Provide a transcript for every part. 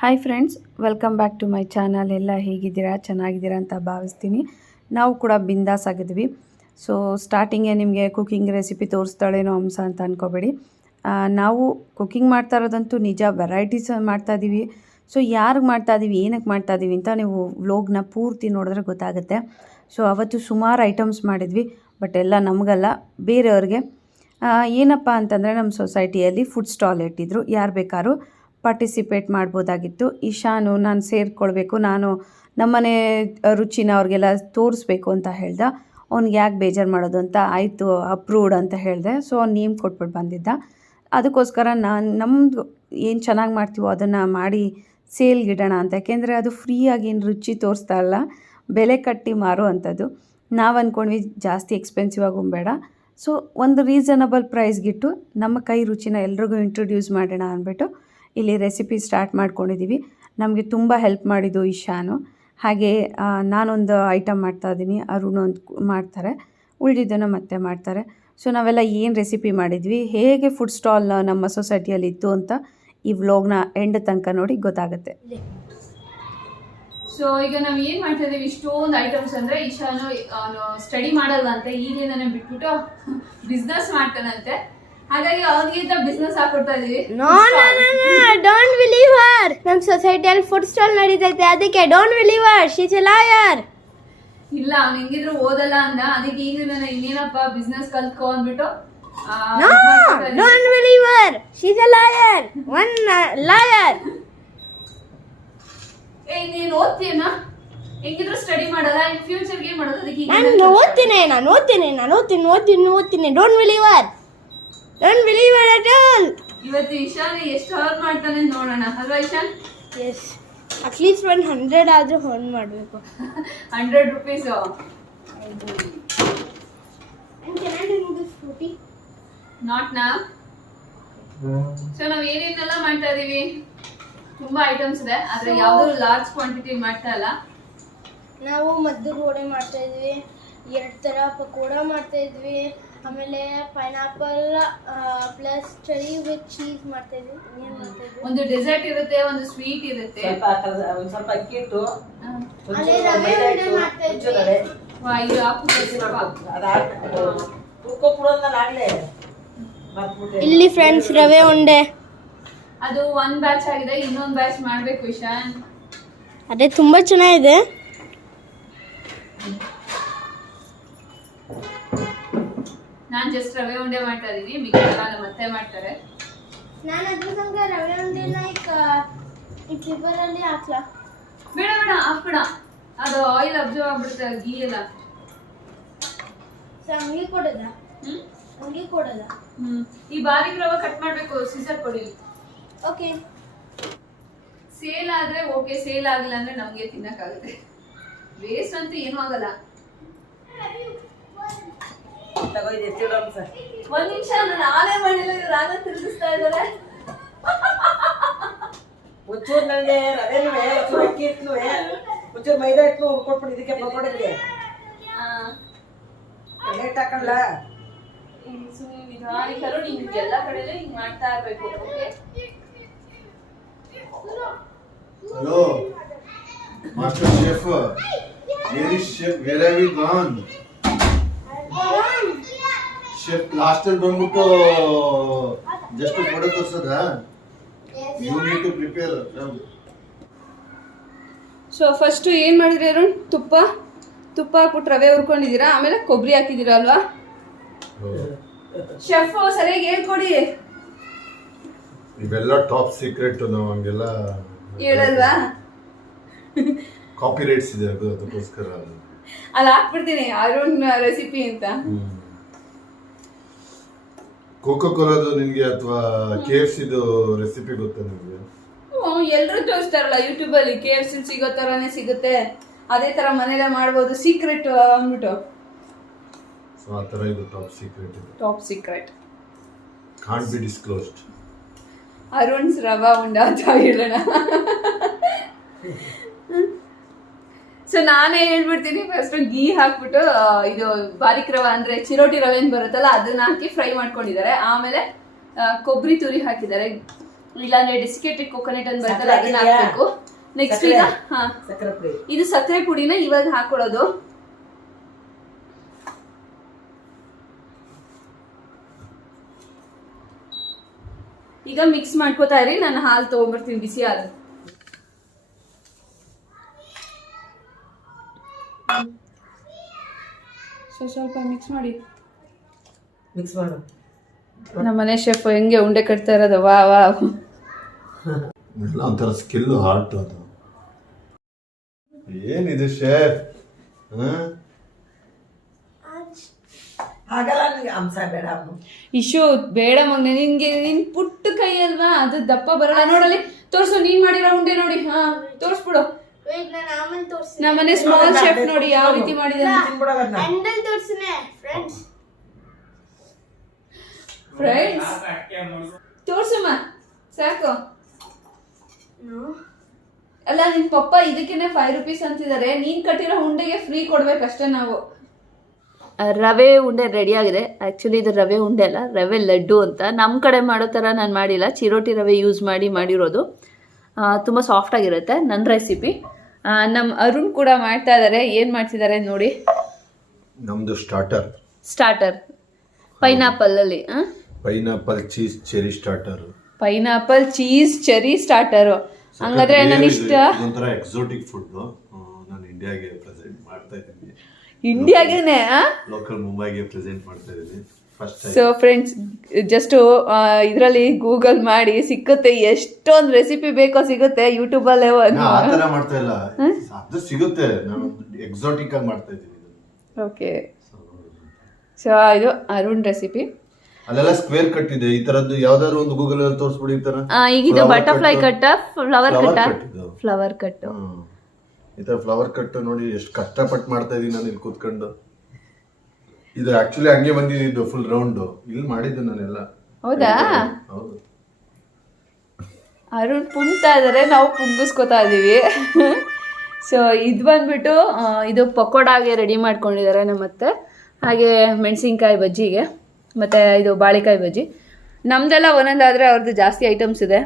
Hi friends, welcome back to my channel. ಎಲ್ಲ ಹೇಗಿದ್ದೀರಾ? ಚೆನ್ನಾಗಿದ್ದೀರಾ ಅಂತ ಭಾವಿಸ್ತೀನಿ. ನಾವು ಕೂಡ ಬಿಂದಾಸ್ ಆಗಿದ್ವಿ. ಸೊ ಸ್ಟಾರ್ಟಿಂಗೇ ನಿಮಗೆ ಕುಕ್ಕಿಂಗ್ ರೆಸಿಪಿ ತೋರಿಸ್ತಾಳೇನೋ ಹಂಸ ಅಂತ ಅಂದ್ಕೋಬೇಡಿ. ನಾವು ಕುಕ್ಕಿಂಗ್ ಮಾಡ್ತಾ ಇರೋದಂತೂ ನಿಜ ವೆರೈಟೀಸ್ ಮಾಡ್ತಾಯಿದ್ದೀವಿ. ಸೊ ಯಾರಿಗೆ ಮಾಡ್ತಾಯಿದ್ದೀವಿ, ಏನಕ್ಕೆ ಮಾಡ್ತಾಯಿದ್ದೀವಿ ಅಂತ ನೀವು ವ್ಲೋಗ್ನ ಪೂರ್ತಿ ನೋಡಿದ್ರೆ ಗೊತ್ತಾಗುತ್ತೆ. ಸೊ ಅವತ್ತು ಸುಮಾರು ಐಟಮ್ಸ್ ಮಾಡಿದ್ವಿ, ಬಟ್ ಎಲ್ಲ ನಮಗಲ್ಲ, ಬೇರೆಯವ್ರಿಗೆ. ಏನಪ್ಪ ಅಂತಂದರೆ ನಮ್ಮ ಸೊಸೈಟಿಯಲ್ಲಿ ಫುಡ್ ಸ್ಟಾಲ್ ಇಟ್ಟಿದ್ರು. ಯಾರು ಬೇಕಾದ್ರೂ ಪಾರ್ಟಿಸಿಪೇಟ್ ಮಾಡ್ಬೋದಾಗಿತ್ತು. ಇಶಾನು ನಾನು ಸೇರಿಕೊಳ್ಬೇಕು, ನಾನು ನಮ್ಮನೆ ರುಚಿನ ಅವ್ರಿಗೆಲ್ಲ ತೋರಿಸ್ಬೇಕು ಅಂತ ಹೇಳ್ದೆ. ಅವ್ನಿಗೆ ಯಾಕೆ ಬೇಜಾರು ಮಾಡೋದು ಅಂತ, ಆಯಿತು ಅಪ್ರೂವ್ಡ್ ಅಂತ ಹೇಳಿದೆ. ಸೊ ಅವ್ನು ನೇಮ್ ಕೊಟ್ಬಿಟ್ಟು ಬಂದಿದ್ದ. ಅದಕ್ಕೋಸ್ಕರ ನಮ್ಮದು ಏನು ಚೆನ್ನಾಗಿ ಮಾಡ್ತೀವೋ ಅದನ್ನು ಮಾಡಿ ಸೇಲ್ಗಿಡೋಣ ಅಂತ. ಯಾಕೆಂದರೆ ಅದು ಫ್ರೀಯಾಗಿ ಏನು ರುಚಿ ತೋರಿಸ್ತಾ ಇಲ್ಲ, ಬೆಲೆ ಕಟ್ಟಿ ಮಾರೋ ಅಂಥದ್ದು. ನಾವು ಅಂದ್ಕೊಂಡ್ವಿ ಜಾಸ್ತಿ ಎಕ್ಸ್ಪೆನ್ಸಿವ್ ಆಗೋ ಬೇಡ, ಸೊ ಒಂದು ರೀಸನಬಲ್ ಪ್ರೈಸ್ಗಿಟ್ಟು ನಮ್ಮ ಕೈ ರುಚಿನ ಎಲ್ರಿಗೂ ಇಂಟ್ರೊಡ್ಯೂಸ್ ಮಾಡೋಣ ಅಂದ್ಬಿಟ್ಟು ಇಲ್ಲಿ ರೆಸಿಪಿ ಸ್ಟಾರ್ಟ್ ಮಾಡ್ಕೊಂಡಿದ್ದೀವಿ. ನಮಗೆ ತುಂಬ ಹೆಲ್ಪ್ ಮಾಡಿದ್ದು ಇಶಾನು. ಹಾಗೆ ನಾನೊಂದು ಐಟಮ್ ಮಾಡ್ತಾಯಿದ್ದೀನಿ, ಅರುಣ್ ಒಂದು ಮಾಡ್ತಾರೆ, ಉಳಿದಿದ್ದನ್ನು ಮತ್ತೆ ಮಾಡ್ತಾರೆ. ಸೊ ನಾವೆಲ್ಲ ಏನು ರೆಸಿಪಿ ಮಾಡಿದ್ವಿ, ಹೇಗೆ ಫುಡ್ ಸ್ಟಾಲ್ ನಮ್ಮ ಸೊಸೈಟಿಯಲ್ಲಿ ಇತ್ತು ಅಂತ ಈ ವ್ಲಾಗ್ನ ಎಂಡ್ ತನಕ ನೋಡಿ ಗೊತ್ತಾಗುತ್ತೆ. ಸೊ ಈಗ ನಾವು ಏನು ಮಾಡ್ತಾ ಇದ್ದೀವಿ, ಇಷ್ಟೊಂದು ಐಟಮ್ಸ್ ಅಂದರೆ ಇಶಾನು ಸ್ಟಡಿ ಮಾಡಲ್ಲ ಅಂತ ಈಗಲಿಂದನೇ ಬಿಟ್ಬಿಟ್ಟು ಬಿಸ್ನೆಸ್ ಮಾಡ್ತಾನಂತೆ. ಹಾಗಾಗಿ ಅವನಿಗಿಂತ ಬಿಸ್ನೆಸ್ ಹಾಕೊಡ್ತಾ ಇದೀವಿ. ಡೋಂಟ್ ಬಿಲೀವ್ ಹರ್. ನಮ್ಮ ಸೊಸೈಟಿಯಲ್ಲಿ ಫುಡ್ ಸ್ಟಾಲ್ ನಡೀತೈತೆ, ಅದಕ್ಕೆ don't believe Har, she is A lawyer. ಇಲ್ಲ, ಅವ್ನು ಹೆಂಗಿದ್ರು ಓದಲ್ಲ ಅಂದ, ಅದಕ್ಕೆ ಈಗ ನಾನು ಇನ್ನೇನಪ್ಪ ಬಿಸ್ನೆಸ್ ಕಲ್ತ್ಕೊ ಅಂದ್ಬಿಟ್ಟು don't believe Har, she is A lawyer, one lawyer. ನೀನು ಓದ್ತೀಯನ? ಹೆಂಗಿದ್ರು ಸ್ಟಡಿ ಮಾಡಲ್ಲ, ಇನ್ ಫ್ಯೂಚರ್ಗೆ ಏನು ಮಾಡೋದು? ಅದಕ್ಕೆ ನಾನು ಓದ್ತೀನಿ. Don't believe Har, don't believe Har at all. ಇವತ್ತು ಇಶಾನ್ ಎಷ್ಟು ಅರ್ನ್ ಮಾಡ್ತಾನೆ ನೋಡೋಣ, ಅಲ್ವಾ ಇಶಾನ್? ಎಸ್, ಅಟ್ಲೀಸ್ಟ್ 100 ಆದ್ರೂ ಅರ್ನ್ ಮಾಡಬೇಕು. 100 ರೂಪೀಸ್. ನಾಟ್ ನಾ. ಸೊ ನಾವು ಏನೇನೆಲ್ಲ ಮಾಡ್ತಾ ಇದೀವಿ, ತುಂಬಾ ಐಟಮ್ಸ್ ಇದೆ, ಆದ್ರೆ ಯಾವ್ದು ಲಾರ್ಜ್ ಕ್ವಾಂಟಿಟಿ ಮಾಡ್ತಾ ಇಲ್ಲ. ನಾವು ಮದ್ದು ಗೋಡೆ ಮಾಡ್ತಾ ಇದ್ವಿ, 2 ಥರ ಪಕೋಡ ಮಾಡ್ತಾ ಇದ್ವಿ, ಆಮೇಲೆ pineapple plus cherry with cheese ಮಾಡ್ತಾ ಇದ್ವಿ. ಒಂದು ಡೆಸರ್ಟ್ ಇರುತ್ತೆ, ಒಂದು ಸ್ವೀಟ್ ಇರುತ್ತೆ, ಸ್ವಲ್ಪ ಅಕ್ಕಿ ಇಟ್ಟು ರವೆ ಮಾಡ್ತಾ ಇದ್ವಿ. ಇದು ಹಾಕ್ಬಿಟ್ಟು ಇಲ್ಲಿ ಫ್ರೆಂಡ್ಸ್ ರವೆ ಉಂಡೆ, ಅದು ಒಂದ್ ಬ್ಯಾಚ್ ಆಗಿದೆ, ಇನ್ನೊಂದು ಬ್ಯಾಚ್ ಮಾಡ್ಬೇಕು ಇಶಾನ್. ಅದೇ ತುಂಬಾ ಚೆನ್ನಾಗಿದೆ. ನಾನ್ ಜಸ್ಟ್ ರವೆ ಉಂಡೆ ಮಾಡ್ತಾ ಇದೀನಿ, ಮಿಕ್ಕಿದೆಲ್ಲ ನಮ್ಮ ಅತ್ತೆ ಮಾಡ್ತಾರೆ. ನಾನು ಅದ್ರ ಸಂಗ ರವೆ ಉಂಡೆನ ಈ ಪೇಪರ್ ಅಲ್ಲಿ ಹಾಕ್ಲಾ? ಬೇಡ ಬೇಡ, ಹಾಕ್ಬೇಡ, ಅದು ಆಯಿಲ್ ಅಬ್ಸರ್ವ್ ಆಗ್ಬಿಡುತ್ತೆ, ಗೀ ಎಲ್ಲ. ಹಂಗೆ ಕೊಡೋದ? ಈ ಬಾರಿಕ್ ರವೆ ಕಟ್ ಮಾಡ್ಬೇಕು, ಸೀಸರ್ ಕೊಡಿ. ಓಕೆ. ಸೇಲ್ ಆದ್ರೆ ಓಕೆ, ಸೇಲ್ ಆಗಿಲ್ಲ ಅಂದ್ರೆ ನಮ್ಗೆ ತಿನ್ನಕ್ಕಾಗುತ್ತೆ. ವೇಸ್ಟ್ ಅಂತೂ ಏನೂ ಆಗಲ್ಲ. ಒಂದ್ ನಿಮಿಷ, ನಾನು ಆಲೇ ಮಾಡಿಲ್ಲ, ರಾಗ ತಿರುಗಿಸ್ತಾ ಇದ್ದಾರೆ. ಒಂಚೂರು ನನಗೆ ರವೆನೂ ಒಂಚೂರು ಅಕ್ಕಿ ಇಟ್ಲು, ಒಂಚೂರು ಮೈದಾ ಇಟ್ಲು ಕೊಟ್ಬಿಟ್ಟು ಇದಕ್ಕೆ ಪಕೋಡಿಗೆ ಲೇಟ್ ಹಾಕಲ್ಲ. ನಿಧಾನಿಕರು ನಿಮ್ಗೆ ಎಲ್ಲ ಕಡೆನೂ ಹಿಂಗ್ ಮಾಡ್ತಾ ಇರ್ಬೇಕು. Okay. Hello, Master Chef. Where is Chef? Where have you gone? Chef, last time ಬಂದ್ಬಿಟ್ಟು just ಫೋಟೋ ತೋರ್ಸದ? You need to prepare. So first ಏನ್ ಮಾಡಿದ್ರಿ ಅರುಣ್? ತುಪ್ಪ ಹಾಕ್ಬಿಟ್ಟು ರವೆ ಹುರ್ಕೊಂಡಿದ್ದೀರಾ, ಆಮೇಲೆ ಕೊಬ್ಬರಿ ಹಾಕಿದ್ದೀರಾ ಅಲ್ವಾ? ಶೆಫ್ ಸರಿಯಾಗಿ ಹೇಳ್ಕೊಡಿ. ಇವೆಲ್ಲ ಟಾಪ್ ಸೀಕ್ರೆಟ್, ನಾವು ಹಂಗೆಲ್ಲ ಹೇಳಲ್ವಾ? ಕಾಪಿ ರೈಟ್ಸ್ ಇದೆ, ಅದಕ್ಕೋಸ್ಕರ ಅಲ್ಲಿ ಹಾಕ್ಬಿಡ್ತೀನಿ ಅರುಣ್ ರೆಸಿಪಿ ಅಂತ. ಕೋಕೋ ಕೋಲಾದು ನಿನ್ಗೆ ಅಥವಾ KFC ರೆಸಿಪಿ ಗೊತ್ತಾ ನಿಮ್ಗೆ? ಎಲ್ಲರೂ ತೋರಿಸ್ತಾರಲ್ಲ ಯೂಟ್ಯೂಬ್ ಅಲ್ಲಿ, KFC ಸಿಗೋ ತರಾನೇ ಸಿಗುತ್ತೆ, ಅದೇ ತರ ಮನೇಲೆ ಮಾಡ್ಬೋದು, ಸೀಕ್ರೆಟ್ ಅಂದ್ಬಿಟ್ಟು. ಸೊ ಆ ತರ ಇದು top secret can't be disclosed. Arun's ರವಾ ಉಂಡ ಅಂತ ಹೇಳೋಣ. ಸೊ ನಾನೇ ಹೇಳ್ಬಿಡ್ತೀನಿ, ಫಸ್ಟ್ ಗೀ ಹಾಕ್ಬಿಟ್ಟು ಇದು ಬಾರಿಕ್ ರವೆ ಅಂದ್ರೆ ಚಿರೋಟಿ ರವೆ ಏನ್ ಬರುತ್ತಲ್ಲ ಅದನ್ನ ಹಾಕಿ ಫ್ರೈ ಮಾಡ್ಕೊಂಡಿದ್ದಾರೆ. ಆಮೇಲೆ ಕೊಬ್ಬರಿ ತುರಿ ಹಾಕಿದ್ದಾರೆ, ಇಲ್ಲಾಂದ್ರೆ ಡೆಸಿಕೇಟೆಡ್ ಕೋಕೋನಟ್ ಅಂತ ಬರ್ತಲ್ಲ ಅದನ್ನ ಹಾಕ್ಬೇಕು. ನೆಕ್ಸ್ಟ್ ಈಗ ಇದು ಸಕ್ಕರೆ ಪುಡಿನ ಇವಾಗ ಹಾಕೊಳ್ಳೋದು. ಈಗ ಮಿಕ್ಸ್ ಮಾಡ್ಕೋತಾ ಇರಿ, ನಾನು ಹಾಲು ತಗೊಂಡ್ಬರ್ತೀನಿ, ಬಿಸಿ ಹಾಲು. ಸ್ವಲ್ಪ ಮಿಕ್ಸ್ ಮಾಡಿ. ಮಿಕ್ಸ್ ಮಾಡು. ನಮ್ಮನೆ ಶೆಫ್ ಹೆಂಗೆ ಉಂಡೆ ಕಟ್ತಾ ಇರೋದು, ವಾ ವಾ. ಒಂಥರ ಸ್ಕಿಲ್ ಹಾರ್ಟ್ ಅದು. ಏನಿದೆ ಶೆಫ್? ಹಾಗಲ್ಲ, ಅಂಶ ಬೇಡ. ಇಶು ಬೇಡ ಮಗ್ನೆ, ನಿನ್ಗೆ ನಿನ್ ಪುಟ್ಟ ಕೈ ಅಲ್ವಾ, ಅದು ದಪ್ಪ ಬರಲ್ಲ. ನೋಡಲ್ಲಿ ತೋರ್ಸು, ನೀನ್ ಮಾಡಿರೋ ಉಂಡೆ ನೋಡಿ. ಹಾ ತೋರ್ಸ್ಬಿಡು. ನಮ್ಮನೆ ಸ್ಮಾಲ್ ಶೆಫ್ ನೋಡಿ ಯಾವ ರೀತಿ ಮಾಡಿದಾನೆ. ಫ್ರೆಂಡ್ಸ್ ತೋರ್ಸಮ್ಮ ಸಾಕು. ಅಲ್ಲ ನಿನ್ ಪಪ್ಪ ಇದಕ್ಕೇನೆ 5 ರೂಪೀಸ್ ಅಂತಿದ್ದಾರೆ, ನೀನ್ ಕಟ್ಟಿರೋ ಉಂಡೆಗೆ ಫ್ರೀ ಕೊಡ್ಬೇಕಷ್ಟೇ ನಾವು. ರವೆ ಉಂಡೆ ರೆಡಿ ಆಗಿದೆ. ಆ್ಯಕ್ಚುಲಿ ಇದು ರವೆ ಉಂಡೆ ಅಲ್ಲ, ರವೆ ಲಡ್ಡು ಅಂತ. ನಮ್ಮ ಕಡೆ ಮಾಡೋ ಥರ ನಾನು ಮಾಡಿಲ್ಲ, ಚಿರೋಟಿ ರವೆ ಯೂಸ್ ಮಾಡಿರೋದು. ತುಂಬ ಸಾಫ್ಟಾಗಿರುತ್ತೆ. ನನ್ನ ರೆಸಿಪಿ ನಮ್ಮ ಅರುಣ್ ಕೂಡ ಮಾಡ್ತಾ ಇದ್ದಾರೆ. ಏನು ಮಾಡ್ತಿದ್ದಾರೆ ನೋಡಿ. ನಮ್ಮದು ಸ್ಟಾರ್ಟರ್ ಪೈನಾಪಲಲ್ಲಿ pineapple cheese cherry starter. Pineapple cheese cherry starter. ಹಂಗಾದ್ರೆ ನನಗೆ ಇಷ್ಟ. ಒಂಥರ ಎಕ್ಸೋಟಿಕ್ ಫುಡ್. ನಾನು ಇಂಡಿಯಾಗೆ ಪ್ರೆಸೆಂಟ್ ಮಾಡ್ತಾ ಇದ್ದೀನಿ. ಇಂಡಿಯಾಗೇನೆ ಲೋಕಲ್ ಮುಂಬೈಗೆ ಪ್ರೆಸೆಂಟ್ ಮಾಡ್ತಾ ಇದ್ದೀನಿ. ಸೊ ಫ್ರೆಂಡ್ಸ್, ಜಸ್ಟ್ ಇದರಲ್ಲಿ ಗೂಗಲ್ ಮಾಡಿ ಸಿಕ್ಕುತ್ತೆ, ಎಷ್ಟೊಂದು ರೆಸಿಪಿ ಬೇಕೋ ಸಿಗುತ್ತೆ ಯೂಟ್ಯೂಬಲ್ಲೇ. ಆ ಥರ ಮಾಡ್ತಾ ಇಲ್ಲ, ಅದು ಸಿಗುತ್ತೆ. ನಾನು ಎಕ್ಸೋಟಿಕ್ ಆಗಿ ಮಾಡ್ತಾ ಇದ್ದೀನಿ. ಓಕೆ, ಸೊ ಇದು ಅರುಣ್ ರೆಸಿಪಿ. ಅಲ್ಲೆಲ್ಲ ಸ್ಕ್ವೇರ್ ಕಟ್ ಇದೆ. ಈ ತರದ್ದು ಯಾವ್ದಾದ್ರು ಒಂದು ಗೂಗಲ್ ಅಲ್ಲಿ ತೋರಿಸ್ಬಿಡಿ. ಈ ತರ ಈಗ ಇದು ಬಟರ್ಫ್ಲೈ ಕಟ್, ಫ್ಲವರ್ ಕಟ್. ಈ ತರ ಫ್ಲವರ್ ಕಟ್ ನೋಡಿ, ಎಷ್ಟು ಕಷ್ಟಪಟ್ಟು ಮಾಡ್ತಾ ಇದೀನಿ ನಾನು ಇಲ್ಲಿ ಕೂತ್ಕೊಂಡು. ಇದು ಆಕ್ಚುಲಿ ಹಂಗೆ ಬಂದಿದ್ದು ಫುಲ್ ರೌಂಡ್. ಇಲ್ಲಿ ಮಾಡಿದ್ದು ನಾನೆಲ್ಲ. ಹೌದಾ? ಹೌದು. ಅರುಣ್ ಪುಂಗ್ತಾ ಇದಾರೆ, ನಾವು ಪುಂಗಿಸ್ಕೋತಾ ಇದೀವಿ. ಸೊ ಇದು ಬಂದ್ಬಿಟ್ಟು ಇದು ಪಕೋಡಾಗೆ ರೆಡಿ ಮಾಡ್ಕೊಂಡಿದ್ದಾರೆ ನಮ್ಮತ್ತೆ. ಹಾಗೆ ಮೆಣಸಿನ್ಕಾಯಿ ಬಜ್ಜಿಗೆ, ಮತ್ತು ಇದು ಬಾಳೆಕಾಯಿ ಬಜ್ಜಿ. ನಮ್ಮದೆಲ್ಲ ಒಂದೊಂದಾದರೆ ಅವ್ರದ್ದು ಜಾಸ್ತಿ ಐಟಮ್ಸ್ ಇದೆ.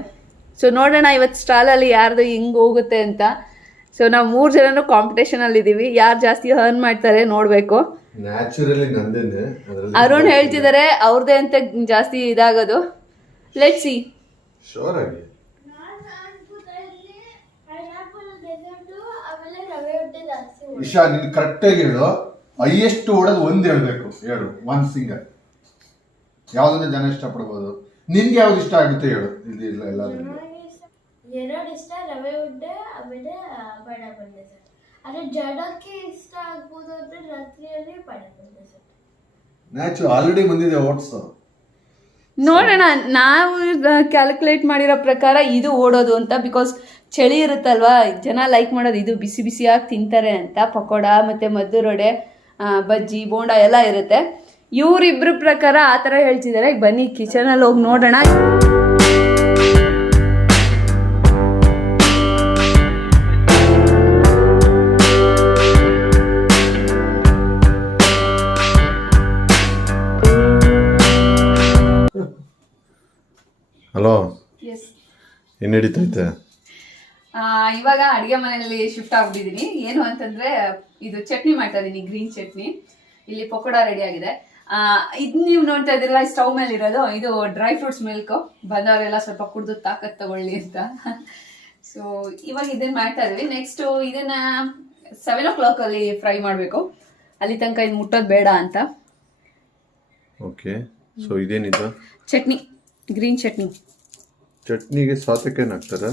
ಸೊ ನೋಡೋಣ ಇವತ್ತು ಸ್ಟಾಲಲ್ಲಿ ಯಾರ್ದು ಹಿಂಗೆ ಹೋಗುತ್ತೆ ಅಂತ. ಸೊ ನಾವು 3 ಜನನು ಕಾಂಪಿಟೇಷನಲ್ಲಿದ್ದೀವಿ, ಯಾರು ಜಾಸ್ತಿ ಅರ್ನ್ ಮಾಡ್ತಾರೆ ನೋಡಬೇಕು. ನ್ಯಾಚುರಲಿ ನಂದೇನೆ. ಅರುಣ್ ಹೇಳ್ತಿದ್ದಾರೆ ಅವ್ರದ್ದೇ ಅಂತ ಜಾಸ್ತಿ ಇದಾಗೋದು. Let's see. ಶೋರ್ ಆಗಿ ಇಶಾ, ನೀನು ಕರೆಕ್ಟಾಗಿ ಹೇಳು. ಹೈಯೆಸ್ಟ್ ಓಡೋದು ಒಂದು ಹೇಳ್ಬೇಕು. ಹೇಳು, 1 ಸಿಂಗಲ್. ಯಾವುದನ್ನ ಜನ ಇಷ್ಟಪಡ್ಬೋದು? ನಿನ್ಗೆ ಯಾವ್ದು ಇಷ್ಟ ಆಗುತ್ತೆ ಹೇಳು. ಇಲ್ಲ ಎಲ್ಲ 2 ಇಷ್ಟ, ರವೆ ಉಂಡೆ ಆಮೇಲೆ ಪೈನಾಪಲ್ ಡೆಸರ್ಟ್. ಅದೇ ಜಡಕ್ಕೆ ಇಷ್ಟ ಆಗ್ಬೋದು ಅಂದ್ರೆ ರಾತ್ರಿಯಲ್ಲಿ ಪೈನಾಪಲ್ ಡೆಸರ್ಟ್. ನ್ಯಾಚುರಲ್ ಆಲ್ರೆಡಿ ಬಂದಿದೆ ಓಟ್ಸ್. ನೋಡೋಣ, ನಾವು ಕ್ಯಾಲ್ಕುಲೇಟ್ ಮಾಡಿರೋ ಪ್ರಕಾರ ಇದು ಓಡೋದು ಅಂತ. ಬಿಕಾಸ್ ಚಳಿ ಇರುತ್ತಲ್ವಾ, ಜನ ಲೈಕ್ ಮಾಡೋದು ಇದು, ಬಿಸಿ ಬಿಸಿಯಾಗಿ ತಿಂತಾರೆ ಅಂತ. ಪಕೋಡ ಮತ್ತು ಮದ್ದೂರೊಡೆ, ಬಜ್ಜಿ, ಬೋಂಡ ಎಲ್ಲ ಇರುತ್ತೆ. ಇವರಿಬ್ಬರ ಪ್ರಕಾರ ಆ ಥರ ಹೇಳ್ತಿದ್ದಾರೆ. ಬನ್ನಿ ಕಿಚನಲ್ಲಿ ಹೋಗಿ ನೋಡೋಣ. ಹಲೋ, ಏನು ನಡೀತೈತೆ? ಇವಾಗ ಅಡುಗೆ ಮನೆಯಲ್ಲಿ ಶಿಫ್ಟ್ ಆಗ್ಬಿಟ್ಟಿದ್ದೀನಿ. ಏನು ಅಂತಂದರೆ ಇದು ಚಟ್ನಿ ಮಾಡ್ತಾ ಇದ್ದೀನಿ, ಗ್ರೀನ್ ಚಟ್ನಿ. ಇಲ್ಲಿ ಪಕೋಡ ರೆಡಿ ಆಗಿದೆ. ಇದು ನೀವು ನೋಡ್ತಾ ಇದ್ದೀರಲ್ಲ, ಸ್ಟವ್ ಮೇಲೆ ಇರೋದು ಇದು ಡ್ರೈ ಫ್ರೂಟ್ಸ್ ಮಿಲ್ಕು. ಬಂದವರೆಲ್ಲ ಸ್ವಲ್ಪ ಕುಡಿದು ತಾಕತ್ ತಗೊಳ್ಳಿ ಅಂತ. ಸೊ ಇವಾಗ ಇದನ್ನ ಮಾಡ್ತಾ ಇದ್ವಿ. ನೆಕ್ಸ್ಟ್ ಇದನ್ನ 7 o'clock ಅಲ್ಲಿ ಫ್ರೈ ಮಾಡಬೇಕು. ಅಲ್ಲಿ ತನಕ ಇದು ಮುಟ್ಟೋದು ಬೇಡ ಅಂತ. ಓಕೆ, ಸೊ ಇದೇನಿದು? ಚಟ್ನಿ, ಗ್ರೀನ್ ಚಟ್ನಿ. ಚಟ್ನಿಗೆ ಸೌತೆಕಾಯಿನ ಹಾಕ್ತಾರೆ?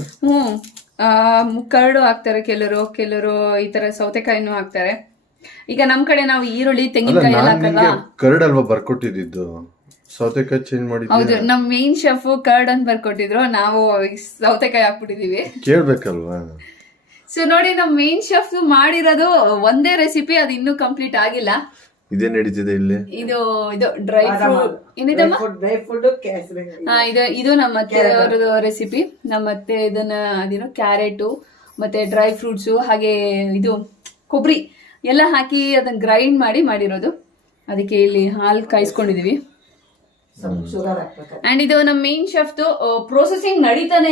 ಕರಡು ಹಾಕ್ತಾರೆ ಕೆಲವರು ಈ ತರ ಸೌತೆಕಾಯಿನೂ ಹಾಕ್ತಾರೆ. ಈಗ ನಮ್ ಕಡೆ ನಾವು ಈರುಳ್ಳಿ, ತೆಂಗಿನಕಾಯಿ ಎಲ್ಲ ಹಾಕಲ್ವಾ? ಕರ್ಡ್ ಅಲ್ವಾ ಬರ್ಕೊಟ್ಟಿದ್ದು, ಸೌತೆಕಾಯಿ ಚೇಂಜ್ ಮಾಡಿದ್ವಿ. ಹೌದು, ನಮ್ ಮೇನ್ ಶೆಫ್ ಕರ್ಡ್ ಅಂತ ಬರ್ಕೊಟ್ಟಿದ್ರು, ನಾವು ಸೌತೆಕಾಯಿ ಹಾಕ್ಬಿಟ್ಟಿದೀವಿ. ಕೇಳ್ಬೇಕಲ್ವಾ? ಸೊ ನೋಡಿ, ನಮ್ ಮೇನ್ ಶೆಫ್ ಮಾಡಿರೋದು ಒಂದೇ ರೆಸಿಪಿ, ಅದು ಇನ್ನೂ ಕಂಪ್ಲೀಟ್ ಆಗಿಲ್ಲ. ಇದೇ ನಡೀತಿದೆ ಇಲ್ಲಿ. ಇದು ಡ್ರೈ ಫ್ರೂಟ್ ಏನಿದಮ್ಮ? ಇದು ನಮ್ಮ ಅತ್ತೆ ಅವರದ್ದು ರೆಸಿಪಿ. ನಮ್ಮ ಅತ್ತೆ ಇದನ್ನ ಅದೇನೋ ಕ್ಯಾರೆಟು ಮತ್ತೆ ಡ್ರೈ ಫ್ರೂಟ್ಸು ಹಾಗೆ ಇದು ಕೊಬ್ಬರಿ ಎಲ್ಲ ಹಾಕಿ ಅದನ್ನ ಗ್ರೈಂಡ್ ಮಾಡಿರೋದು. ಅದಕ್ಕೆ ಇಲ್ಲಿ ಹಾಲು ಕಾಯಿಸ್ಕೊಂಡಿದೀವಿ. ಸ್ವಲ್ಪ ಶುಗರ್ ಹಾಕ್ಬೇಕು. ಅಂಡ್ ಇದು ನಮ್ಮ ಮೇನ್ ಶೆಫ್ದು ಪ್ರೊಸೆಸಿಂಗ್ ನಡೀತಾನೆ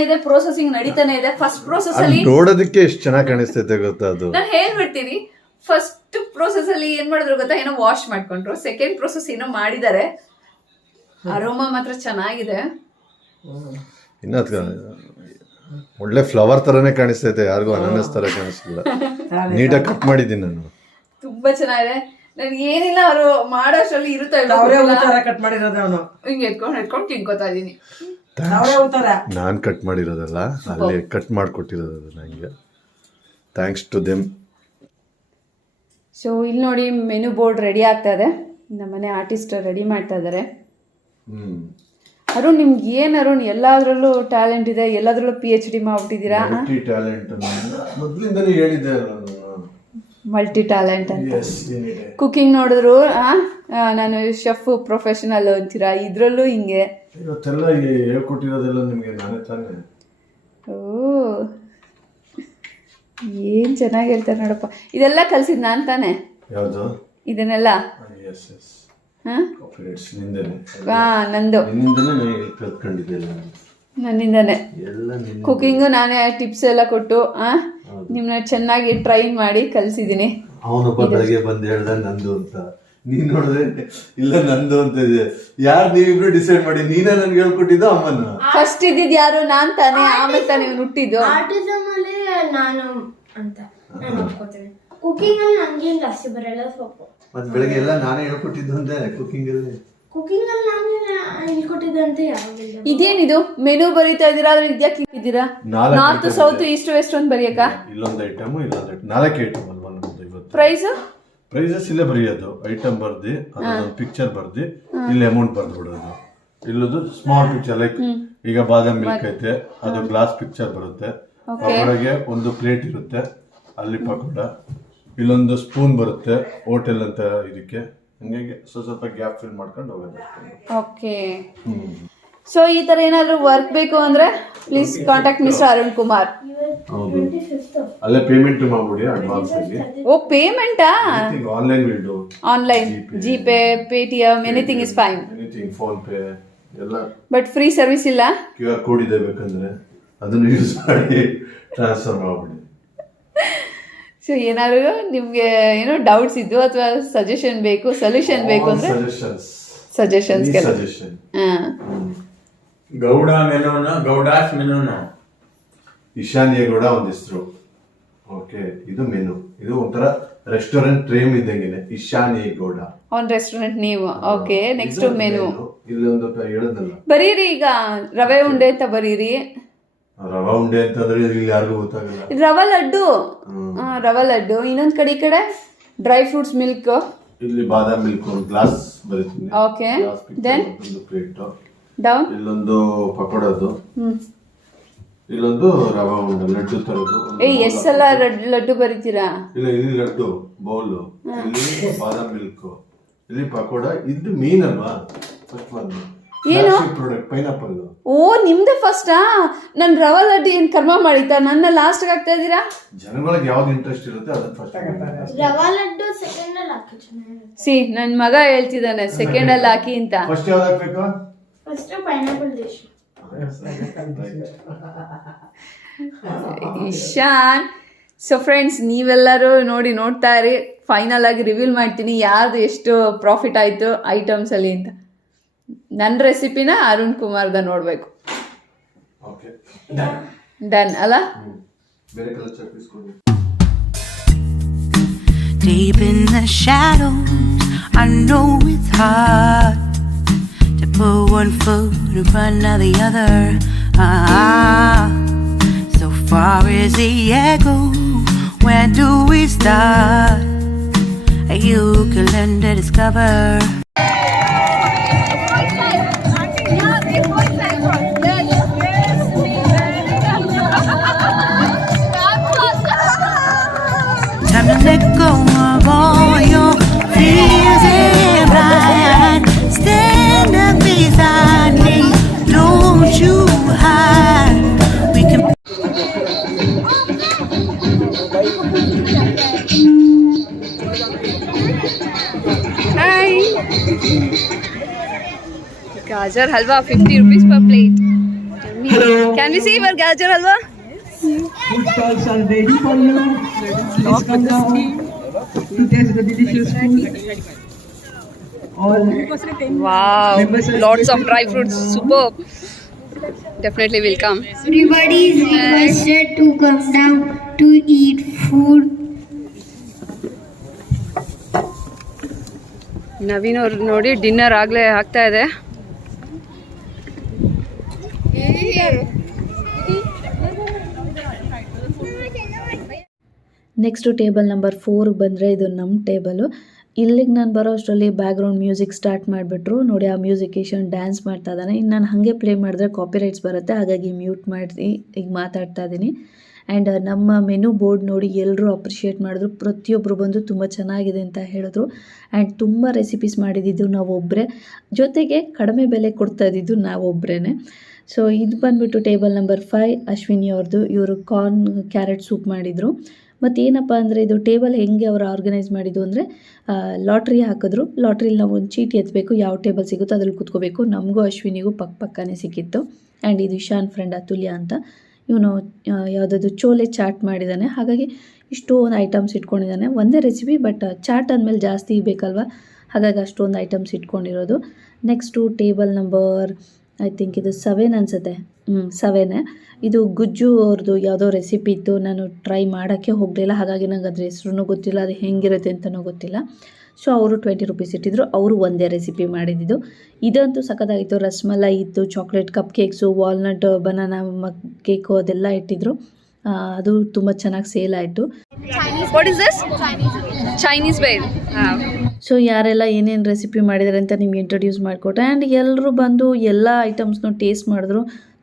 ಇದೆ. ಫಸ್ಟ್ ಪ್ರೋಸೆಸ್ ಅಲ್ಲಿ ನೋಡೋದಕ್ಕೆ ಎಷ್ಟು ಚೆನ್ನಾಗಿ ಕಾಣಿಸ್ತೈತೆ ಗೊತ್ತಾ ಅದು. ನಾನು ಹೇಳ್ಬಿಡ್ತೀನಿ, ಫಸ್ಟ್ ಪ್ರೋಸೆಸ್ ಅಲ್ಲಿ ಏನ್ ಮಾಡಿದ್ರು ಗೊತ್ತಾ, ಏನೋ ವಾಶ್ ಮಾಡ್ಕೊಂಡ್ರು. ಸೆಕೆಂಡ್ ಪ್ರೋಸೆಸ್ ಏನೋ ಮಾಡಿದ್ದಾರೆ. ಅರೋಮಾ ಮಾತ್ರ ಚೆನ್ನಾಗಿದೆ. ಇನ್ನ ಒಳ್ಳೆ ಫ್ಲವರ್ ತರನೇ ಕಾಣಿಸ್ತೈತೆ, ಯಾರಿಗೂ ಅನಾನಸ್ ತರ ಕಾಣಿಸ್ತಿಲ್ಲ. ನೀಟಾಗಿ ಕಟ್ ಮಾಡಿದ್ದೀನಿ ನಾನು. ತುಂಬಾ ಚೆನ್ನಾಗಿದೆ. ನನ್ಗೆ ಏನಿಲ್ಲ ಅವರು ಮಾಡೋಷ್ಟರಲ್ಲಿ ಇರುತ್ತೆ. ಅವರೇ ಊತರ ಕಟ್ ಮಾಡಿರೋದು ಅವನು. ಹಿಂಗೆ ಎತ್ಕೊಂಡು ತಿನ್ಕೋತಾ ಇದೀನಿ. ಅವರೇ ಊತರ. ನಾನು ಕಟ್ ಮಾಡಿರೋದಲ್ಲ, ಅಲ್ಲೇ ಕಟ್ ಮಾಡಿಕೊಟ್ಟಿರೋದು ನನಗೆ. Thanks to them. ಸೊ ಇಲ್ಲಿ ನೋಡಿ ಮೆನು ಬೋರ್ಡ್ ರೆಡಿ ಆಗ್ತಾ ಇದೆ. ನಮ್ಮನೆ ಆರ್ಟಿಸ್ಟ್ ರೆಡಿ ಮಾಡ್ತಾ ಇದ್ದಾರೆ. ಅರುಣ್, ನಿಮ್ಗೆ ಏನು ಅರುಣ್ ಎಲ್ಲಾದ್ರಲ್ಲೂ ಟ್ಯಾಲೆಂಟ್ ಇದೆ, ಎಲ್ಲಾದ್ರಲ್ಲೂ PhD ಮಾಡ್ಬಿಟ್ಟಿದ್ದೀರಾ. ಟ್ಯಾಲೆಂಟ್ ಮೊದಲಿಂದಲೇ ಹೇಳಿದ್ದೆ, ಮಲ್ಟಿ ಟ್ಯಾಲೆಂಟ್ ಅಂತ. ಕುಕಿಂಗ್ ನೋಡಿದ್ರು ನಾನು ಶೆಫ್ ಪ್ರೊಫೆಷನಲ್ ಅಂತೀರಾ, ಇದ್ರಲ್ಲೂ ಹಿಂಗೆ. ಇವತ್ತೆಲ್ಲ ಹೇಳ್ಕೊಟ್ಟಿರೋದೆಲ್ಲ ನಿಮಗೆ ನಾನೇ ತಾನೇ. ಓ, ಏನ್ ಚೆನ್ನಾಗಿ ಹೇಳ್ತಾರೆ ನೋಡಪ್ಪ. ಇದೆಲ್ಲ ಕಲ್ಸಿದ್ ನಾನ್ ತಾನೆ? ಯಾವುದು ಇದನ್ನೆಲ್ಲ? ನಂದು, ನನ್ನಿಂದಾನೆ ಕುಕಿಂಗು ನಾನೇ ಟಿಪ್ಸ್ ಎಲ್ಲ ಕೊಟ್ಟು ನಿಮ್ನ ಚೆನ್ನಾಗಿ ಟ್ರೈನ್ ಮಾಡಿ ಕಲ್ಸಿದೀನಿ. ಅವನೊಬ್ಬ ಬೆಳಗ್ಗೆ ಬಂದು ಹೇಳ್ದ ನಂದು ಅಂತ, ನೀನ್ ನೋಡಿದ್ರೆ ಇಲ್ಲ ನಂದು ಅಂತ ಇದೆ. ಯಾರು ನೀವಿಬ್ರು ಡಿಸೈಡ್ ಮಾಡಿ? ನೀನೇ ನನ್ಗೆ ಹೇಳ್ಕೊಟ್ಟಿದ್ದು, ಅಮ್ಮನ ಫಸ್ಟ್ ಇದ್ದಿದ್ ಯಾರು? ನಾನ್ ತಾನೇ, ಆಮೇಲೆ ತಾನೇ ಹುಟ್ಟಿದ್ದು. ಆರ್ಟಿಸಮ್ ಅಲ್ಲಿ ನಾನು ಅಂತ ನಾನು ಒಪ್ಕೋತೀನಿ. ಕುಕಿಂಗ್ ಅಲ್ಲಿ ನಂಗೇನು ಜಾಸ್ತಿ ಬರಲ್ಲ ಸ್ವಲ್ಪ. ಮತ್ತೆ ಬೆಳಗ್ಗೆ ಎಲ್ಲ ನಾನೇ ಹೇಳ್ಕೊಟ್ಟಿದ್ದು ಅಂತೆ ಕುಕಿಂಗ್ ಅಲ್ಲಿ. ಕುಕಿಂಗ್ ಅಲ್ಲಿ ನಾನು ಹೇಳ್ಕೊಟ್ಟಿದ್ದೆ ಅಂತ ಯಾವಾಗಿಲ್ಲ. ಇದೇನಿದು ಮೆನು ಬರೀತಾ ಇದೀರಾ? ಆದ್ರೆ ಇದ್ಯಾಕೆ ಇದ್ದೀರಾ? ನಾರ್ತ್ ಸೌತ್ ಈಸ್ಟ್ ವೆಸ್ಟ್ ಒಂದು ಬರೆಯಕ? ಇಲ್ಲೊಂದು ಐಟಮ್, ಇಲ್ಲೊಂದು ಐಟಮ್, 4 ಐಟಮ್ ಅಲ್ವಾ ನಮ್ದು ಇವತ್ತು. ಪ್ರೈಸಸ್ ಇಲ್ಲೇ ಬರೆಯೋದು. ಐಟಮ್ ಬರ್ದಿ, ಅದೊಂದು ಪಿಕ್ಚರ್ ಬರ್ದಿ, ಇಲ್ಲಿ ಅಮೌಂಟ್ ಬರ್ದು ಬಿಡೋದು. ಇಲ್ಲದು ಸ್ಮಾಲ್ ಪಿಕ್ಚರ್, ಲೈಕ್ ಈಗ ಬಾದಾಮ್ ಮಿಲ್ಕ್ ಐತೆ, ಅದು ಗ್ಲಾಸ್ ಪಿಕ್ಚರ್ ಬರುತ್ತೆ. ಪಕೋಡಗೆ ಒಂದು ಪ್ಲೇಟ್ ಇರುತ್ತೆ, ಅಲ್ಲಿ ಪಕೋಡ. ಇಲ್ಲೊಂದು ಸ್ಪೂನ್ ಬರುತ್ತೆ ಹೋಟೆಲ್ ಅಂತ ಇದಕ್ಕೆ. ಹಂಗಾಗಿ ಸ್ವಲ್ಪ ಗ್ಯಾಪ್ ಫಿಲ್ ಮಾಡ್ಕೊಂಡು ಹೋಗೋದು. ಓಕೆ. ಸೊ ಈ ತರ ಏನಾದ್ರು ವರ್ಕ್ ಬೇಕು ಅಂದ್ರೆ please contact mister Arun Kumar. ಅಲ್ಲೇ ಪೇಮೆಂಟ್ ಮಾಡ್ಬಿಡಿ ಅಡ್ವಾನ್ಸ್ ಆಗಿ. ಓ, ಪೇಮೆಂಟಾ? Online will do. Online, GPay, Paytm, anything is fine. Anything, PhonePe ಎಲ್ಲ. ಬಟ್ ಫ್ರೀ ಸರ್ವಿಸ್ ಇಲ್ಲ. QR ಕೋಡ್ ಇದೆ, ಬೇಕಂದ್ರೆ ಅದನ್ನು ಯೂಸ್ ಮಾಡಿ ಟ್ರಾನ್ಸ್ಫರ್ ಮಾಡ್ಬಿಡಿ. ಸೊ ಏನಾದ್ರು ನಿಮ್ಗೆ ಏನೋ ಡೌಟ್ಸ್ ಇದ್ದು ಅಥವಾ ಸಜೆಷನ್ ಬೇಕು, ಸೊಲ್ಯೂಷನ್ ಬೇಕು ಅಂದ್ರೆ ಸಜೆಷನ್ಸ್. ಗೌಡ ಮೆನೋನ, ಗೌಡಾಸ್ ಮೆನೋನ, ಈಶಾನ್ಯ ಗೌಡ ಒಂದು ಹೆಸರು. ಓಕೆ, ಇದು ಮೆನು. ಇದು ಒಂಥರ ರೆಸ್ಟೋರೆಂಟ್ ಟ್ರೇಮ್ ಇದ್ದಂಗೆ ಈಶಾನ್ಯ ಗೌಡ. ಆನ್ ರೆಸ್ಟೋರೆಂಟ್ ನೀವು. Okay, next menu. ಇಲ್ಲೊಂದು ಹೇಳದಲ್ಲ, ಬರೀರಿ. ಈಗ ರವೆ ಉಂಡೆ ಅಂತ ಬರೀರಿ. ರವಾ ಉಂಡೆ ಅಂತಂದ್ರೆ ಇಲ್ಲಿ ಯಾರಿಗೂ ಗೊತ್ತಾಗಲ್ಲ. ರವಾ ಲಡ್ಡು. ರವಾ ಲಡ್ಡು. ಇನ್ನೊಂದ್ ಕಡೆ ಈ ಕಡೆ ಡ್ರೈ ಫ್ರೂಟ್ಸ್ ಮಿಲ್ಕ್. ಇಲ್ಲಿ ಬಾದಾಮ್ ಮಿಲ್ಕ್ ಒಂದು ಗ್ಲಾಸ್ ಬರೀತೀನಿ. ಓಕೆ, ದೆನ್ ಒಂದು ಪ್ಲೇಟ್ ಡೌನ್. ಇಲ್ಲೊಂದು ಪಕೋಡದು, ಇಲ್ಲೊಂದು ರವಾ ಉಂಡೆ ಲಡ್ಡು ತರದು. ಎಷ್ಟ್ ಸಲ ಲಡ್ಡು ಬರೀತೀರಾ? ಇಲ್ಲ, ಇಲ್ಲಿ ಲಡ್ಡು ಬೌಲ್, ಇಲ್ಲಿ ಬಾದಾಮ್ ಮಿಲ್ಕ್, ಇಲ್ಲಿ ಪಕೋಡ. ಇದು ಮೀನ್ ಅಲ್ವಾ ಫಸ್ಟ್ ಒನ್. ಏನು ಪ್ರಾಡಕ್ಟ್? ಪೈನಾಪಲ್. ಓ, ನಿಮ್ದೆ ಫಸ್ಟಾ? ನನ್ ರವಾ ಲಡ್ಡು ಏನ್ ಕರ್ಮ ಮಾಡಿತಾ? ನನ್ನ ಲಾಸ್ಟ್ ಆಗ್ತಾ ಇದೀರಾ? ಜನಗಳಿಗೆ ಯಾವ್ದು ಇಂಟ್ರೆಸ್ಟ್ ಇರುತ್ತೆ ಅದನ್ನ ಫಸ್ಟ್. ರವಾ ಲಡ್ಡು ಸೆಕೆಂಡ್ ಅಲ್ಲಿ ಹಾಕಿ ಚೆನ್ನಾಗಿರುತ್ತೆ. ಸಿ, ನನ್ ಮಗ ಹೇಳ್ತಿದ್ದಾನೆ ಸೆಕೆಂಡ್ ಅಲ್ಲಿ ಹಾಕಿ ಅಂತ. ಫಸ್ಟ್ ಯಾವ್ದು ಹಾಕ್ಬೇಕು? First pineapple dish. Ishan. So friends, ನೀವೆಲ್ಲರೂ ನೋಡ್ತಾ ಇರಿ. ಫೈನಲ್ ಆಗಿ ರಿವೀಲ್ ಮಾಡ್ತೀನಿ ಯಾವ್ದು ಎಷ್ಟು ಪ್ರಾಫಿಟ್ ಆಯ್ತು ಐಟಮ್ಸ್ ಅಲ್ಲಿ ಅಂತ. ನನ್ನ ರೆಸಿಪಿನ ಅರುಣ್ ಕುಮಾರ್ದ ನೋಡ್ಬೇಕು. ಡನ್ ಅಲ್ಲ? Deep in the shadows, I know it's hard to put one foot in front of the other. So far is the echo, where do we start? You can learn to discover. Time to let go of all your fears and pride. Stand up beside me, don't you hide. We can. Hi. Gajar halwa 50 rupees per plate. Can we see your gajar halwa? Food stalls are ready for you. Please come down to taste the delicious food. All Wow, members are lots of requested dry to fruits. come down. Superb. Definitely will come. Everybody is requested to come down to eat food. Naveen ಅವ್ರು ನೋಡಿ dinner ಆಗಲೇ ಆಗ್ತಾ ಇದೆ. Next table number 4 ಬಂದರೆ ಇದು ನಮ್ಮ table. ಇಲ್ಲಿಗೆ ನಾನು ಬರೋ ಅಷ್ಟರಲ್ಲಿ ಬ್ಯಾಕ್ಗ್ರೌಂಡ್ ಮ್ಯೂಸಿಕ್ ಸ್ಟಾರ್ಟ್ ಮಾಡಿಬಿಟ್ರು. ನೋಡಿ ಆ ಮ್ಯೂಸಿಕೇಷನ್ ಡ್ಯಾನ್ಸ್ ಮಾಡ್ತಾ ಇದ್ದಾನೆ. ಇನ್ನು ನಾನು ಹಾಗೆ ಪ್ಲೇ ಮಾಡಿದ್ರೆ ಕಾಪಿರೈಟ್ಸ್ ಬರುತ್ತೆ, ಹಾಗಾಗಿ ಮ್ಯೂಟ್ ಮಾಡಿ ಈಗ ಮಾತಾಡ್ತಾ ಇದ್ದೀನಿ. ಆ್ಯಂಡ್ ನಮ್ಮ ಮೆನು ಬೋರ್ಡ್ ನೋಡಿ ಎಲ್ಲರೂ ಅಪ್ರಿಷಿಯೇಟ್ ಮಾಡಿದ್ರು. ಪ್ರತಿಯೊಬ್ಬರು ಬಂದು ತುಂಬ ಚೆನ್ನಾಗಿದೆ ಅಂತ ಹೇಳಿದ್ರು. ಆ್ಯಂಡ್ ತುಂಬ ರೆಸಿಪೀಸ್ ಮಾಡಿದ್ದು ನಾವೊಬ್ಬರೇ, ಜೊತೆಗೆ ಕಡಿಮೆ ಬೆಲೆ ಕೊಡ್ತಾ ಇದ್ದಿದ್ದು ನಾವೊಬ್ಬರೇ. ಸೊ ಇದು ಬಂದುಬಿಟ್ಟು ಟೇಬಲ್ ನಂಬರ್ 5 ಅಶ್ವಿನಿ ಅವ್ರದ್ದು. ಇವರು ಕಾರ್ನ್ ಕ್ಯಾರೆಟ್ ಸೂಪ್ ಮಾಡಿದರು. ಮತ್ತು ಏನಪ್ಪ ಅಂದರೆ ಇದು ಟೇಬಲ್ ಹೆಂಗೆ ಅವರು ಆರ್ಗನೈಸ್ ಮಾಡಿದ್ದು ಅಂದರೆ ಲಾಟ್ರಿ ಹಾಕಿದ್ರು. ಲಾಟ್ರಿಲಿ ನಾವು ಒಂದು ಚೀಟಿ ಎತ್ತಬೇಕು, ಯಾವ ಟೇಬಲ್ ಸಿಗುತ್ತೋ ಅದ್ರಲ್ಲಿ ಕೂತ್ಕೋಬೇಕು. ನಮಗೂ ಅಶ್ವಿನಿಗೂ ಪಕ್ಕನೇ ಸಿಕ್ಕಿತ್ತು. ಆ್ಯಂಡ್ ಇದು ಇಶಾನ್ ಫ್ರೆಂಡ್ ಅತುಲ್ಯ ಅಂತ, ಇವನು ಯಾವುದಾದ್ರು ಚೋಲೆ ಚಾಟ್ ಮಾಡಿದ್ದಾನೆ. ಹಾಗಾಗಿ ಇಷ್ಟೊಂದು ಐಟಮ್ಸ್ ಇಟ್ಕೊಂಡಿದ್ದಾನೆ. ಒಂದೇ ರೆಸಿಪಿ, ಬಟ್ ಚಾಟ್ ಅಂದಮೇಲೆ ಜಾಸ್ತಿ ಬೇಕಲ್ವ, ಹಾಗಾಗಿ ಅಷ್ಟೊಂದು ಐಟಮ್ಸ್ ಇಟ್ಕೊಂಡಿರೋದು. Next table number I think ಇದು 7 ಅನಿಸುತ್ತೆ. 7 ಇದು ಗುಜ್ಜು ಅವ್ರದ್ದು ಯಾವುದೋ ರೆಸಿಪಿ ಇತ್ತು. ನಾನು ಟ್ರೈ ಮಾಡೋಕ್ಕೆ ಹೋಗಲಿಲ್ಲ, ಹಾಗಾಗಿ ನಂಗೆ ಅದ್ರ ಹೆಸ್ರೂ ಗೊತ್ತಿಲ್ಲ, ಅದು ಹೆಂಗಿರುತ್ತೆ ಅಂತಲೂ ಗೊತ್ತಿಲ್ಲ. ಸೊ ಅವರು 20 ರೂಪೀಸ್ ಇಟ್ಟಿದ್ರು. ಅವರು ಒಂದೇ ರೆಸಿಪಿ ಮಾಡಿದ್ದು. ಇದಂತೂ ಸಖತ್ತಾಗಿತ್ತು. ರಸ್ಮಲಾಯಿ ಇತ್ತು, chocolate cup cakes, walnut banana cake ಅದೆಲ್ಲ ಇಟ್ಟಿದ್ರು. ಅದು ತುಂಬ ಚೆನ್ನಾಗಿ ಸೇಲ್ ಆಯಿತು. What is this? Chinese bale. So ಯಾರೆಲ್ಲ ಏನೇನು ರೆಸಿಪಿ ಮಾಡಿದ್ದಾರೆ ಅಂತ ನಿಮ್ಗೆ ಇಂಟ್ರೊಡ್ಯೂಸ್ ಮಾಡಿಕೊಟ್ಟೆ. ಆ್ಯಂಡ್ ಎಲ್ಲರೂ ಬಂದು ಎಲ್ಲ ಐಟಮ್ಸ್ನೂ ಟೇಸ್ಟ್ ಮಾಡಿದ್ರು.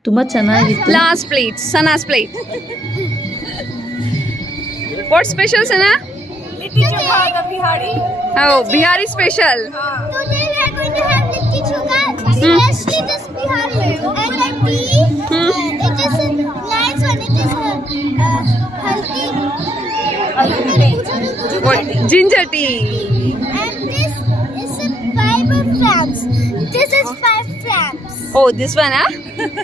ತುಂಬ ಚೆನ್ನಾಗಿತ್ತು. Last plate, Sana's plate. What special, Sana? Litti chokha Bihari. Oh, Bihari special. Today we are going to have litti chokha, especially this Bihari. And the tea, it is a nice one. It is healthy. What? Ginger tea. And this is a 5 francs. This is 5 francs. Oh, this one, huh?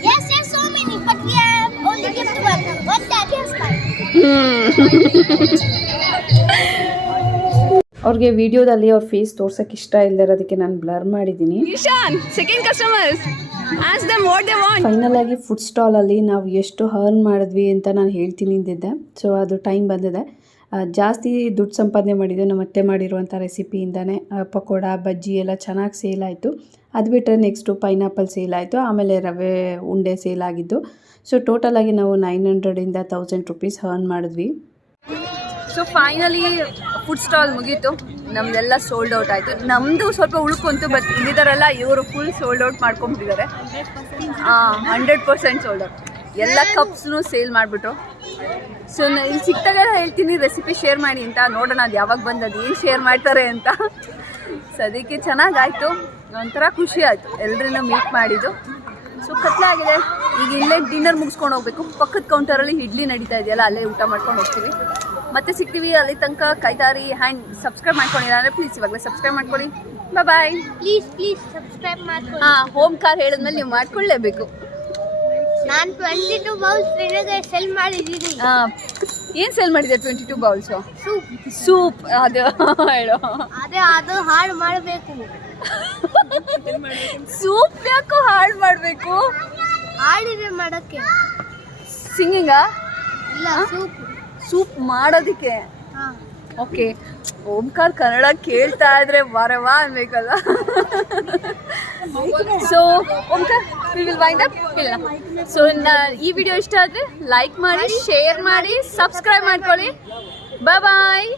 Yes, there's so many, but we have only given one. One that is 5. ಅವ್ರಿಗೆ ವಿಡಿಯೋದಲ್ಲಿ ಅವ್ರ face ತೋರ್ಸೋಕ್ಕೆ ಇಷ್ಟ ಇಲ್ಲದಿರೋದಕ್ಕೆ ನಾನು blur ಮಾಡಿದ್ದೀನಿ. Ishaan, second customers. Ask them what they want. Final ಆಗಿ food ಸ್ಟಾಲಲ್ಲಿ ನಾವು ಎಷ್ಟು earn ಮಾಡಿದ್ವಿ ಅಂತ ನಾನು ಹೇಳ್ತೀನಿ ಅಂದಿದ್ದೆ. ಸೊ ಅದು ಟೈಮ್ ಬಂದಿದೆ. ಜಾಸ್ತಿ ದುಡ್ಡು ಸಂಪಾದನೆ ಮಾಡಿದ್ದು ನಮ್ಮ ಅತ್ತೆ ಮಾಡಿರುವಂಥ ರೆಸಿಪಿಯಿಂದನೇ. ಪಕೋಡ ಬಜ್ಜಿ ಎಲ್ಲ ಚೆನ್ನಾಗಿ ಸೇಲ್ ಆಯಿತು. ಅದು ಬಿಟ್ಟರೆ ನೆಕ್ಸ್ಟು ಪೈನಾಪಲ್ ಸೇಲ್ ಆಯಿತು, ಆಮೇಲೆ ರವೆ ಉಂಡೆ ಸೇಲ್ ಆಗಿದ್ದು. ಸೊ ಟೋಟಲಾಗಿ ನಾವು 900 ಇಂದ 1000 ರೂಪೀಸ್ ಅರ್ನ್ ಮಾಡಿದ್ವಿ. ಸೊ ಫೈನಲಿ ಫುಡ್ ಸ್ಟಾಲ್ ಮುಗೀತು. ನಮ್ದೆಲ್ಲ ಸೋಲ್ಡ್ ಔಟ್ ಆಯಿತು. ನಮ್ಮದು ಸ್ವಲ್ಪ ಉಳ್ಕೊಂತು, ಬಟ್ ಇಲ್ಲಿದ್ದಾರಲ್ಲ ಇವರು ಫುಲ್ ಸೋಲ್ಡ್ ಔಟ್ ಮಾಡ್ಕೊಂಡ್ಬಿಟ್ಟಿದ್ದಾರೆ. 100% ಸೋಲ್ಡ್ ಔಟ್. ಎಲ್ಲ ಕಪ್ಸ್ನು ಸೇಲ್ ಮಾಡಿಬಿಟ್ರು. ಸೊ ಇಲ್ಲಿ ಸಿಕ್ತಾಗೆಲ್ಲ ಹೇಳ್ತೀನಿ ರೆಸಿಪಿ ಶೇರ್ ಮಾಡಿ ಅಂತ. ನೋಡೋಣ ಅದು ಯಾವಾಗ ಬಂದು ಅದು ಏನು ಶೇರ್ ಮಾಡ್ತಾರೆ ಅಂತ. ಸದ್ಯಕ್ಕೆ ಚೆನ್ನಾಗಾಯಿತು, ಒಂಥರ ಖುಷಿ ಆಯಿತು ಎಲ್ಲರನ್ನೂ ಮೀಟ್ ಮಾಡಿದ್ದು. ಸೊ ಕತ್ಲಾಗಿದೆ, ಈಗ ಇಲ್ಲೇ ಡಿನ್ನರ್ ಮುಗಿಸ್ಕೊಂಡು ಹೋಗ್ಬೇಕು. ಪಕ್ಕದ ಕೌಂಟರಲ್ಲಿ ಇಡ್ಲಿ ನಡೀತಾ ಇದೆಯಲ್ಲ, ಅಲ್ಲೇ ಊಟ ಮಾಡ್ಕೊಂಡು ಹೋಗ್ತೀವಿ. ಮತ್ತೆ ಸಿಗ್ತೀವಿ. ಅಲ್ಲಿ ತನಕ ಕಾಯ್ತಾರಿ. ಹ್ಯಾಂಡ್ ಸಬ್ಸ್ಕ್ರೈಬ್ ಮಾಡ್ಕೊಂಡಿಲ್ಲ ಅಂದರೆ ಪ್ಲೀಸ್ ಇವಾಗಲೇ ಸಬ್ಸ್ಕ್ರೈಬ್ ಮಾಡ್ಕೊಳ್ಳಿ. ಬಾಯ್. ಪ್ಲೀಸ್ ಸಬ್ಸ್ಕ್ರೈಬ್ ಮಾಡ್ಕೊಳ್ಳಿ. ಹೋಮ್ ಕಾರ್ ಹೇಳಿದ್ಮೇಲೆ ನೀವು ಮಾಡ್ಕೊಳ್ಳೇಬೇಕು. ನಾನು 22 ಬೌಲ್ಸ್ ಸೆಲ್ ಮಾಡಿದ್ದೀನಿ. ಏನು ಸೇಲ್ ಮಾಡಿದೆ? 22 ಬೌಲ್ಸು ಸೂಪ್. ಅದು ಹೇಳು. ಅದು ಹಾಳು ಮಾಡಬೇಕು. ಸೂಪ್ ಯಾಕೋ ಹಾಳು ಮಾಡಬೇಕು? ಹಾಡಿದೆ ಮಾಡೋಕ್ಕೆ. ಸಿಂಗಿಂಗಾ? ಇಲ್ಲ, ಸೂಪ್ ಮಾಡೋದಕ್ಕೆ. ಓಕೆ. ಓಂಕಾರ್ ಕನ್ನಡ ಕೇಳ್ತಾ ಇದ್ರೆ ವಾರವಾ ಅನ್ಬೇಕಲ್ಲ. So Omkar we will wind up. ಇಲ್ಲ, ಸೊ ಈ ವಿಡಿಯೋ ಇಷ್ಟ ಆದರೆ ಲೈಕ್ ಮಾಡಿ, ಶೇರ್ ಮಾಡಿ, ಸಬ್ಸ್ಕ್ರೈಬ್ ಮಾಡ್ಕೊಳ್ಳಿ. ಬಾಯ್.